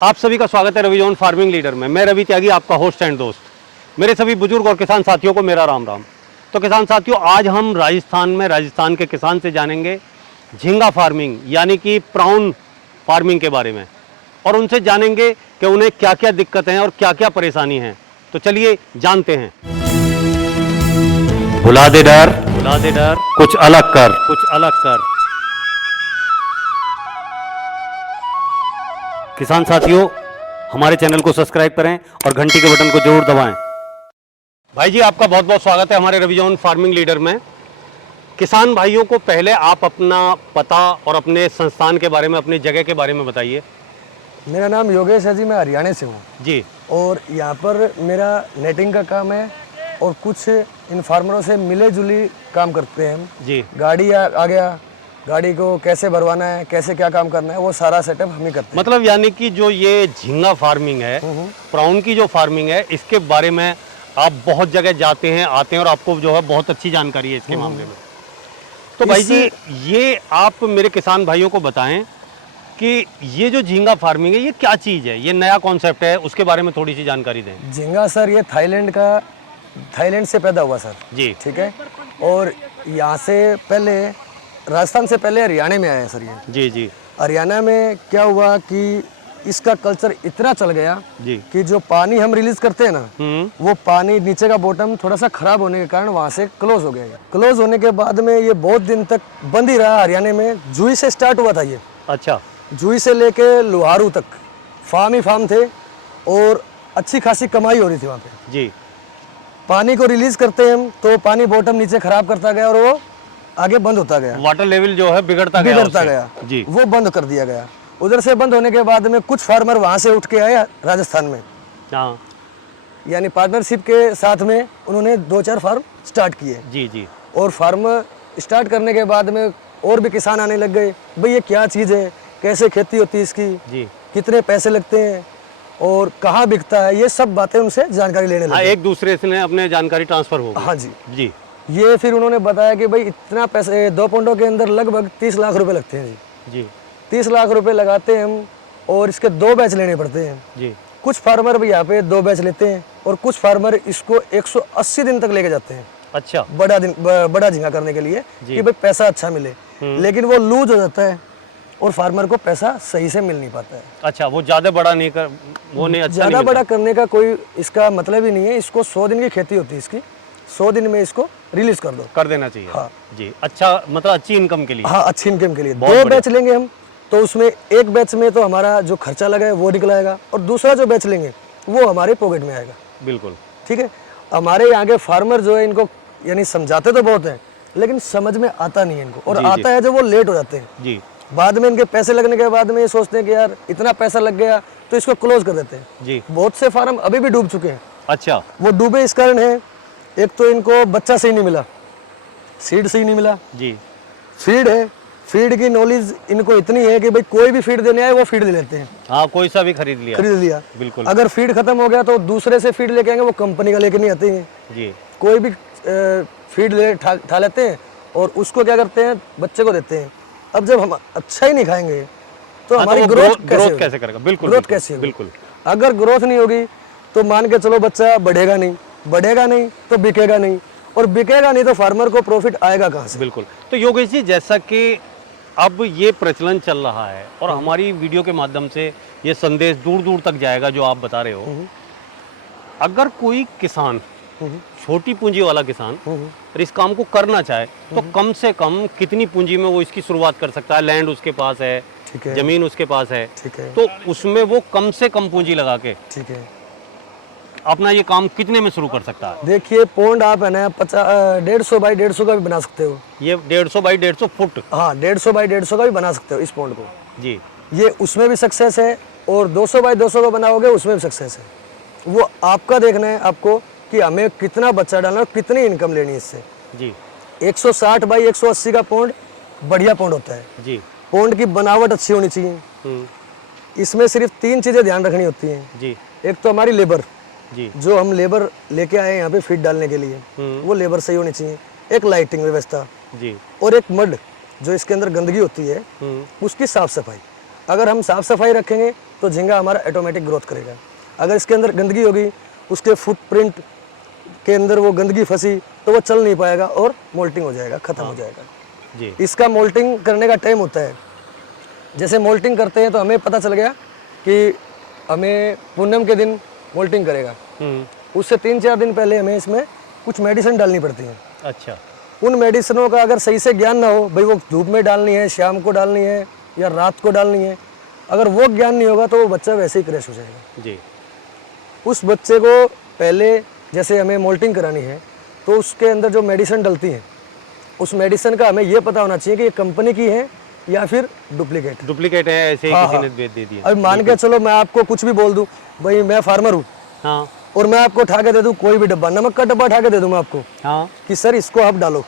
आप सभी का स्वागत है रवि जॉन फार्मिंग लीडर में। मैं रवि त्यागी, आपका होस्ट एंड दोस्त। मेरे सभी बुजुर्ग और किसान साथियों को मेरा राम राम। तो किसान साथियों, आज हम राजस्थान के किसान से जानेंगे झींगा फार्मिंग यानी कि प्राउन फार्मिंग के बारे में, और उनसे जानेंगे कि उन्हें क्या क्या दिक्कतें हैं और क्या क्या परेशानी हैं। तो चलिए जानते हैं। भुला दे डर कुछ अलग कर। किसान साथियों, हमारे चैनल को सब्सक्राइब करें और घंटी के बटन को जरूर दबाएं। भाई जी, आपका बहुत बहुत स्वागत है हमारे रवि जॉन फार्मिंग लीडर में। किसान भाइयों को पहले आप अपना पता और अपने संस्थान के बारे में, अपनी जगह के बारे में बताइए। मेरा नाम योगेश है जी, मैं हरियाणा से हूँ जी। और यहाँ पर मेरा नेटिंग का काम है और कुछ इन फार्मरों से मिले जुली काम करते हैं हम जी। गाड़ी आ गया, गाड़ी को कैसे भरवाना है, कैसे क्या काम करना है, वो सारा सेटअप हम ही करते हैं। मतलब यानी कि जो ये झींगा फार्मिंग है, प्राउन की जो फार्मिंग है, इसके बारे में आप बहुत जगह जाते हैं, आते हैं और आपको जो है बहुत अच्छी जानकारी है इसके मामले में। तो भाई जी, ये आप मेरे किसान भाइयों को बताएं कि ये जो झींगा फार्मिंग है, ये क्या चीज़ है, ये नया कॉन्सेप्ट है, उसके बारे में थोड़ी सी जानकारी दें। झींगा सर ये थाईलैंड से पैदा हुआ सर जी। ठीक है, और यहाँ से पहले राजस्थान से पहले हरियाणा में आया है सर ये। जी जी हरियाणा में क्या हुआ कि इसका कल्चर इतना चल गया जी कि जो पानी हम रिलीज करते हैं ना, वो पानी नीचे का बॉटम थोड़ा सा खराब होने के कारण वहां से क्लोज हो गया। क्लोज होने के बाद में ये बहुत दिन तक बंद ही रहा। हरियाणा में जुई से स्टार्ट हुआ था ये। अच्छा। जुई से लेके लोहारू तक फार्म ही फार्म थे और अच्छी खासी कमाई हो रही थी वहाँ पे। जी। पानी को रिलीज करते हैं हम तो पानी बॉटम नीचे खराब करता गया और वो आगे बंद होता गया, वाटर लेवल जो है बिगड़ता गया जी। वो बंद कर दिया गया। उधर से बंद होने के बाद में कुछ फार्मर वहां से उठ के आए राजस्थान में, हाँ, यानी पार्टनरशिप के साथ में उन्होंने 2-4 फार्म स्टार्ट किए। जी जी। और फार्म स्टार्ट करने के बाद में और भी किसान आने लग गए, भाई ये क्या चीज़ है, कैसे खेती होती है इसकी, जी। कितने पैसे लगते हैं और कहाँ बिकता है, ये सब बातें उनसे जानकारी लेने लगे। एक दूसरे से अपने जानकारी ट्रांसफर हो गई। हाँ जी जी। ये फिर उन्होंने बताया कि भाई इतना पैसे 2 पौंडों के अंदर लगभग 30 लाख रुपए लगते हैं जी। 30 लाख रुपए लगाते हैं हम और इसके 2 बैच लेने पड़ते हैं जी। कुछ फार्मर भी यहाँ पे 2 बैच लेते हैं और कुछ फार्मर इसको 180 दिन तक लेके जाते हैं। अच्छा। बड़ा झींगा करने के लिए कि भाई पैसा अच्छा मिले, लेकिन वो लूज हो जाता है और फार्मर को पैसा सही से मिल नहीं पाता है। अच्छा, वो ज्यादा बड़ा नहीं कर, वो नहीं, अच्छा ज्यादा बड़ा करने का कोई इसका मतलब ही नहीं है। इसको 100 दिन की खेती होती है इसकी, 100 दिन में इसको रिलीज कर देना चाहिए। हाँ जी। अच्छा, मतलब अच्छी इनकम के लिए। हाँ, अच्छी इनकम के लिए 2 बैच लेंगे हम तो उसमें एक बैच में तो हमारा जो खर्चा लगा है वो निकलाएगा और दूसरा जो बैच लेंगे वो हमारे पॉकेट में आएगा। बिल्कुल ठीक है। हमारे यहाँ के फार्मर जो है इनको यानी समझाते तो बहुत हैं लेकिन समझ में आता नहीं है इनको, और आता है जब वो लेट हो जाते हैं जी। बाद में इनके पैसे लगने के बाद में ये सोचते हैं कि यार इतना पैसा लग गया तो इसको क्लोज कर देते हैं जी। बहुत से फार्म अभी भी डूब चुके हैं। अच्छा। वो डूबे इस कारण है, एक तो इनको बच्चा सही नहीं मिला, सीड सही नहीं मिला जी। फीड है, फीड की नॉलेज इनको इतनी है कि भाई कोई भी फीड देने आए वो फीड ले लेते हैं। हाँ, कोई सा भी खरीद लिया। बिल्कुल। अगर फीड खत्म हो गया तो दूसरे से फीड लेके आएंगे, वो कंपनी का लेके नहीं आते हैं जी। कोई भी फीड ले ठा लेते हैं और उसको क्या करते हैं, बच्चे को देते हैं। अब जब हम अच्छा ही नहीं खाएंगे तो हमारी ग्रोथ कैसे करेगा। बिल्कुल। ग्रोथ कैसे होगी? बिल्कुल। अगर ग्रोथ नहीं होगी तो मान के चलो बच्चा बढ़ेगा नहीं तो बिकेगा नहीं, और बिकेगा नहीं तो फार्मर को प्रॉफिट आएगा कहाँ से? बिल्कुल। तो योगेश जी, जैसा कि अब ये प्रचलन चल रहा है और हमारी वीडियो के माध्यम से ये संदेश दूर दूर तक जाएगा जो आप बता रहे हो, अगर कोई किसान, छोटी पूंजी वाला किसान इस काम को करना चाहे तो कम से कम कितनी पूंजी में वो इसकी शुरुआत कर सकता है? लैंड उसके पास है, जमीन उसके पास है, तो उसमें वो कम से कम पूंजी लगा के अपना ये काम कितने में शुरू कर सकता है? देखिए, पौंड आप है ना 150 बाई 150 का भी बना सकते हो। ये 150 बाई 150 फुट? हाँ, 150 बाई 150 का भी बना सकते हो इस पौंड को जी। ये उसमें भी सक्सेस है और 200 बाई 200 का बनाओगे उसमें भी सक्सेस है। वो आपका देखना है आपको कि हमें कितना बच्चा डालना है, कितनी इनकम लेनी है इससे जी। 160 बाई 180 का पौंड बढ़िया पौंड होता है जी। पौंड की बनावट अच्छी होनी चाहिए। इसमें सिर्फ 3 चीजें ध्यान रखनी होती हैं जी। एक तो हमारी लेबर जी, जो हम लेबर लेके आए यहाँ पे फीड डालने के लिए, वो लेबर सही होनी चाहिए। एक लाइटिंग व्यवस्था जी, और एक मड जो इसके अंदर गंदगी होती है उसकी साफ सफाई। अगर हम साफ सफाई रखेंगे तो झींगा हमारा ऑटोमेटिक ग्रोथ करेगा। अगर इसके अंदर गंदगी होगी, उसके फुटप्रिंट के अंदर वो गंदगी फंसी तो वो चल नहीं पाएगा और मोल्टिंग हो जाएगा, खत्म हो जाएगा जी। इसका मोल्टिंग करने का टाइम होता है। जैसे मोल्टिंग करते हैं तो हमें पता चल गया कि हमें पूनम के दिन मोल्टिंग करेगा, उससे 3-4 दिन पहले हमें इसमें कुछ मेडिसिन डालनी पड़ती है। अच्छा। उन मेडिसिनों का अगर सही से ज्ञान ना हो, भाई वो धूप में डालनी है, शाम को डालनी है या रात को डालनी है, अगर वो ज्ञान नहीं होगा तो वो बच्चा वैसे ही क्रैश हो जाएगा जी। उस बच्चे को पहले जैसे हमें मोल्टिंग करानी है तो उसके अंदर जो मेडिसिन डलती है, उस मेडिसिन का हमें ये पता होना चाहिए कि ये कंपनी की है या फिर डुप्लीकेट है, ऐसे ही हाँ, किसी हाँ। ने दे दिया। अब मान के चलो मैं आपको कुछ भी बोल दूं, भाई मैं फार्मर हूँ, हाँ और मैं आपको उठा के दे दूं कोई भी डब्बा, नमक का डब्बा उठा के दे दूं मैं आपको हाँ कि सर इसको आप डालो,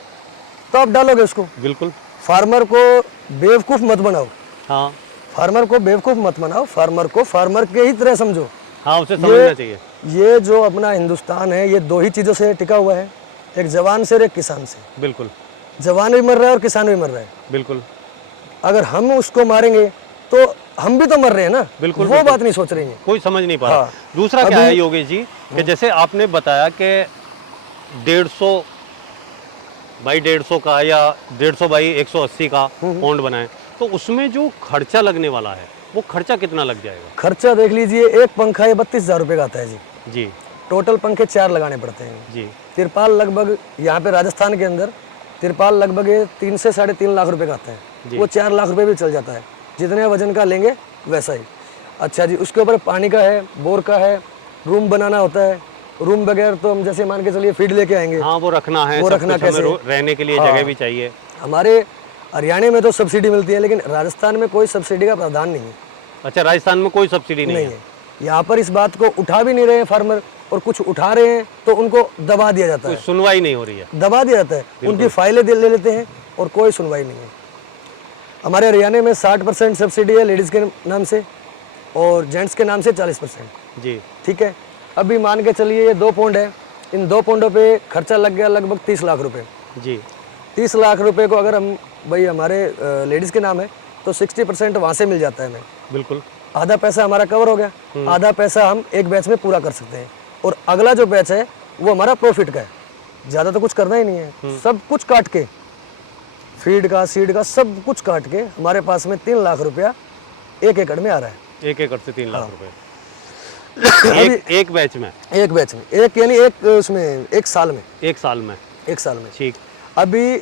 तो आप डालोगे उसको। बिल्कुल। फार्मर को बेवकूफ़ मत बनाओ, हाँ फार्मर को बेवकूफ़ मत बनाओ, फार्मर को फार्मर के ही तरह समझो। हाँ, उसे समझना चाहिए। ये जो अपना हिंदुस्तान है ये 2 ही चीज़ों से टिका हुआ है, एक जवान से और एक किसान से। बिल्कुल। जवान भी मर रहा है और किसान भी मर रहा है। बिल्कुल। अगर हम उसको मारेंगे तो हम भी तो मर रहे हैं ना। बिल्कुल, वो बात नहीं सोच रही है, कोई समझ नहीं पा रहा। हाँ। दूसरा क्या है योगेश जी कि जैसे आपने बताया कि 150 बाई 150 का या 150 बाई 180 का पॉन्ड बनाए, तो उसमें जो खर्चा लगने वाला है वो खर्चा कितना लग जाएगा? खर्चा देख लीजिए, एक पंखा ये 32,000 रुपये का आता है जी। जी। टोटल पंखे 4 लगाने पड़ते हैं जी। तिरपाल लगभग यहाँ पे राजस्थान के अंदर तिरपाल लगभग 3 से 3.5 लाख रुपए का आता है। वो 4 लाख रुपए भी चल जाता है, जितने वजन का लेंगे वैसा ही। अच्छा जी, उसके ऊपर पानी का है, बोर का है, रूम बनाना होता है। रूम बगैर तो हम जैसे मान के चलिए फीड लेके आएंगे, हाँ वो रखना है, वो सब रखना कुछ हमें कैसे? रहने के लिए हाँ। जगह भी चाहिए। हमारे हरियाणा में तो सब्सिडी मिलती है, लेकिन राजस्थान में कोई सब्सिडी का प्रावधान नहीं है। अच्छा, राजस्थान में कोई सब्सिडी नहीं है। यहाँ पर इस बात को उठा भी नहीं रहे हैं फार्मर, और कुछ उठा रहे हैं तो उनको दबा दिया जाता कोई है, सुनवाई नहीं हो रही है। दबा दिया जाता है, उनकी फाइलें ले लेते हैं और कोई सुनवाई नहीं है। हमारे हरियाणा में 60% सब्सिडी है लेडीज़ के नाम से और जेंट्स के नाम से 40%। जी। ठीक है, अभी मान के चलिए ये 2 पौंड है, इन 2 पौंडों पे खर्चा लग गया लगभग 30 लाख रुपए। जी। 30 लाख रुपए को अगर हम भाई हमारे लेडीज़ के नाम है तो 60% वहाँ से मिल जाता है हमें। बिल्कुल। आधा पैसा हमारा कवर हो गया, आधा पैसा हम एक बैच में पूरा कर सकते हैं, और अगला जो बैच है वो हमारा प्रॉफिट का है। ज़्यादा तो कुछ करना ही नहीं है, सब कुछ काट के, फीड का, सीड का, सब कुछ काट के हमारे पास में 3 लाख रुपया 1 एकड़ में आ रहा है। 1 एकड़ से 3 लाख रुपए एक बैच में, एक बैच में, एक यानी एक उसमें एक साल में, 1 साल में। 1 साल में। ठीक। अभी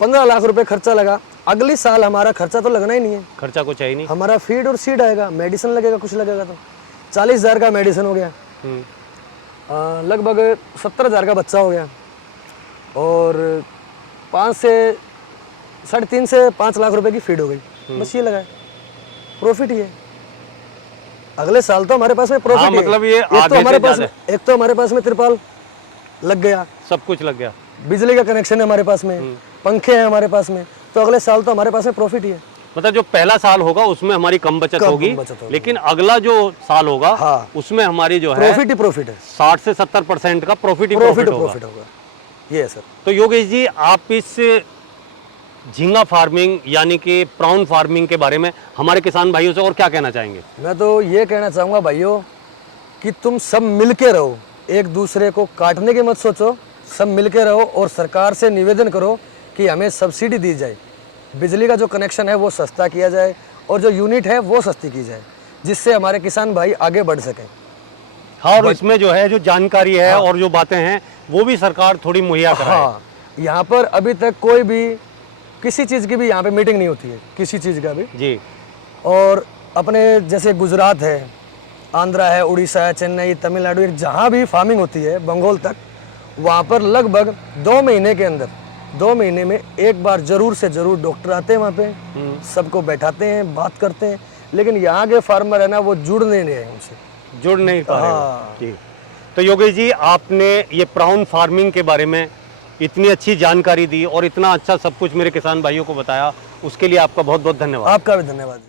15 लाख रुपए खर्चा लगा, अगली साल हमारा खर्चा तो लगना ही नहीं है, खर्चा कुछ है ही नहीं। हमारा फीड और सीड आएगा, मेडिसिन लगेगा, कुछ लगेगा, तो 40,000 का मेडिसिन हो गया, लगभग 70,000 का बच्चा हो गया, और 5 से 3.5 से 5 लाख रुपए की फीड हो गई। बस ये लगा है, प्रॉफिट ही है। अगले साल तो हमारे पास में प्रॉफिट हाँ, है। मतलब ये एक तो आधे हमारे से पास ज्यादा। एक तो हमारे पास में तिरपाल लग गया, सब कुछ लग गया, बिजली का कनेक्शन है हमारे पास में, पंखे हैं हमारे पास में, तो अगले साल तो हमारे पास में प्रॉफिट ही है। मतलब जो पहला साल होगा उसमें हमारी कम बचत होगी, लेकिन अगला जो साल होगा हाँ, उसमें हमारी जो है प्रॉफिट ही प्रॉफिट है, 60 से 70% का प्रॉफिट होगा। ये है सर। तो योगेश जी, आप इस झींगा फार्मिंग यानी कि प्राउन फार्मिंग के बारे में हमारे किसान भाइयों से और क्या कहना चाहेंगे? मैं तो ये कहना चाहूँगा भाइयों कि तुम सब मिलके रहो, एक दूसरे को काटने की मत सोचो, सब मिलके रहो, और सरकार से निवेदन करो कि हमें सब्सिडी दी जाए, बिजली का जो कनेक्शन है वो सस्ता किया जाए, और जो यूनिट है वो सस्ती की जाए, जिससे हमारे किसान भाई आगे बढ़ सकें। हाँ, और इसमें जो है जो जानकारी है और जो बातें हैं वो भी सरकार थोड़ी मुहैया कराए। हाँ, यहाँ पर अभी तक कोई भी किसी चीज़ की भी यहाँ पे मीटिंग नहीं होती है, किसी चीज़ का भी जी। और अपने जैसे गुजरात है, आंध्रा है, उड़ीसा है, चेन्नई, तमिलनाडु, जहाँ भी फार्मिंग होती है बंगाल तक, वहाँ पर लगभग 2 महीने के अंदर, 2 महीने में एक बार जरूर से जरूर डॉक्टर आते हैं वहाँ पे, सबको बैठाते हैं, बात करते हैं, लेकिन यहाँ के फार्मर है ना वो जुड़ नहीं रहे हैं उनसे, जुड़ नहीं पा रहे। हाँ। जी। तो योगेश जी, आपने ये प्राउन फार्मिंग के बारे में इतनी अच्छी जानकारी दी और इतना अच्छा सब कुछ मेरे किसान भाइयों को बताया, उसके लिए आपका बहुत बहुत धन्यवाद। आपका भी धन्यवाद।